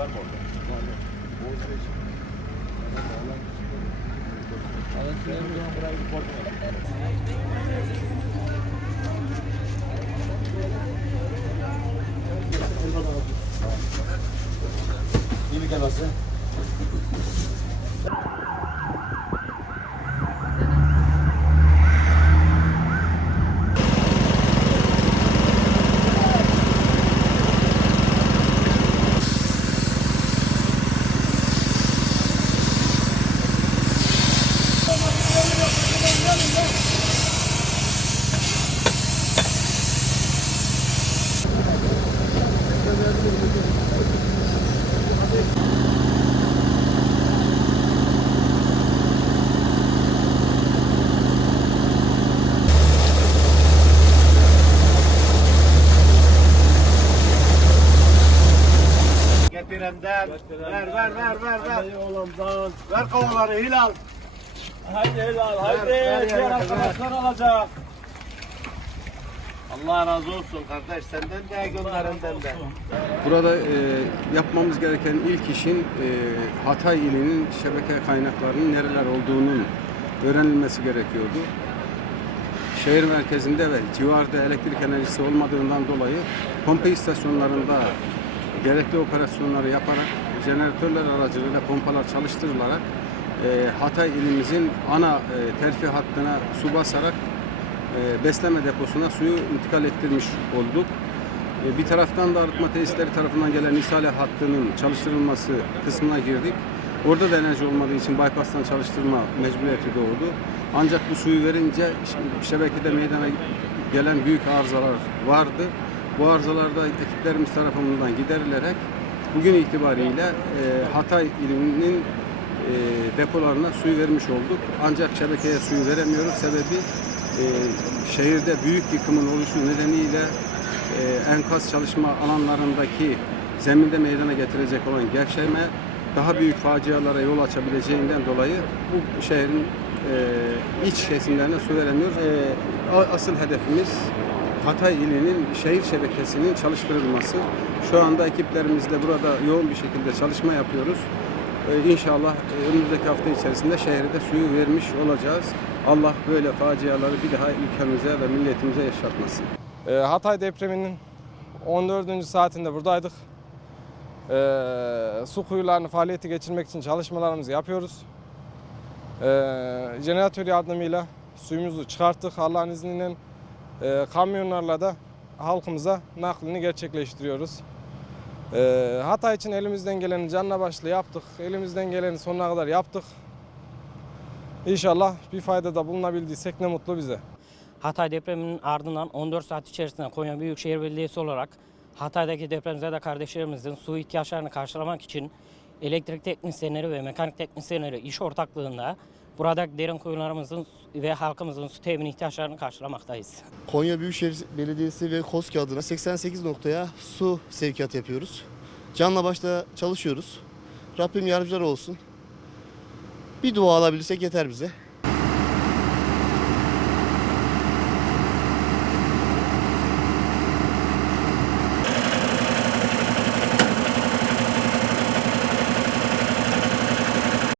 var mı orada? İyi bir gelmesi. Getirenden. Ver ver ver ver ver. Oğlumdan. Ver kovaları Hilal. Haydi helal, Ver, haydi. ver Diğer arkadaşlar alacak. Allah razı olsun kardeş senden de gönderenden de. Burada e, yapmamız gereken ilk işin e, Hatay ilinin şebeke kaynaklarının nereler olduğunun öğrenilmesi gerekiyordu. Şehir merkezinde ve civarda elektrik enerjisi olmadığından dolayı pompa istasyonlarında gerekli operasyonları yaparak jeneratörler aracılığıyla pompalar çalıştırılarak e, Hatay ilimizin ana e, terfi hattına su basarak e, besleme deposuna suyu intikal ettirmiş olduk. E, Bir taraftan da arıtma tesisleri tarafından gelen ishale hattının çalıştırılması kısmına girdik. Orada da enerji olmadığı için bypass'tan çalıştırma mecburiyeti doğdu. Ancak bu suyu verince şebekede meydana gelen büyük arızalar vardı. Bu arızalarda ekiplerimiz tarafından giderilerek bugün itibariyle e, Hatay ilinin e, depolarına suyu vermiş olduk. Ancak şebekeye suyu veremiyoruz. Sebebi e, şehirde büyük yıkımın oluşu nedeniyle e, enkaz çalışma alanlarındaki zeminde meydana getirecek olan gevşeme daha büyük facialara yol açabileceğinden dolayı bu şehrin e, iç kesimlerine su veremiyoruz. E, asıl hedefimiz Hatay ilinin şehir şebekesinin çalıştırılması. Şu anda ekiplerimizle burada yoğun bir şekilde çalışma yapıyoruz. Ee, İnşallah e, önümüzdeki hafta içerisinde şehirde suyu vermiş olacağız. Allah böyle faciaları bir daha ülkemize ve milletimize yaşatmasın. Ee, Hatay depreminin 14. saatinde buradaydık. Ee, su kuyularını faaliyete geçirmek için çalışmalarımızı yapıyoruz. Ee, jeneratör yardımıyla suyumuzu çıkarttık Allah'ın izniyle. Ee, kamyonlarla da halkımıza naklini gerçekleştiriyoruz. Ee, Hatay için elimizden geleni canla başla yaptık. Elimizden geleni sonuna kadar yaptık. İnşallah bir faydada bulunabildiysek ne mutlu bize. Hatay depreminin ardından 14 saat içerisinde Konya Büyükşehir Belediyesi olarak Hatay'daki depremzede kardeşlerimizin su ihtiyaçlarını karşılamak için elektrik teknisyenleri ve mekanik teknisyenleri iş ortaklığında buradaki derin kuyularımızın ve halkımızın su temin ihtiyaçlarını karşılamaktayız. Konya Büyükşehir Belediyesi ve KOSKİ adına 88 noktaya su sevkiyat yapıyoruz. Canla başla çalışıyoruz. Rabbim yardımcılar olsun. Bir dua alabilirsek yeter bize.